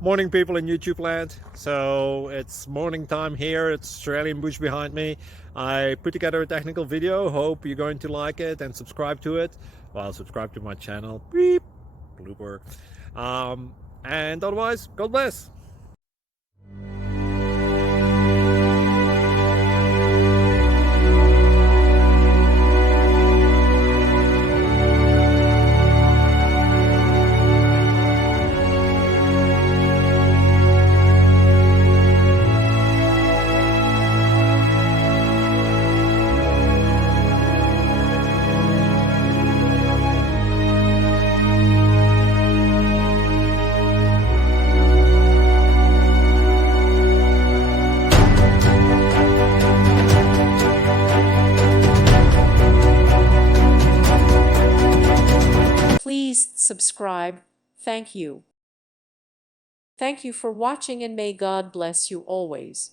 Morning, people in YouTube land. So it's morning time here. It's Australian bush behind me. I put together a technical video. Hope you're going to like it and subscribe to it. Well, subscribe to my channel. Beep. Blooper. And otherwise, God bless. Please subscribe. Thank you. Thank you for watching, and may God bless you always.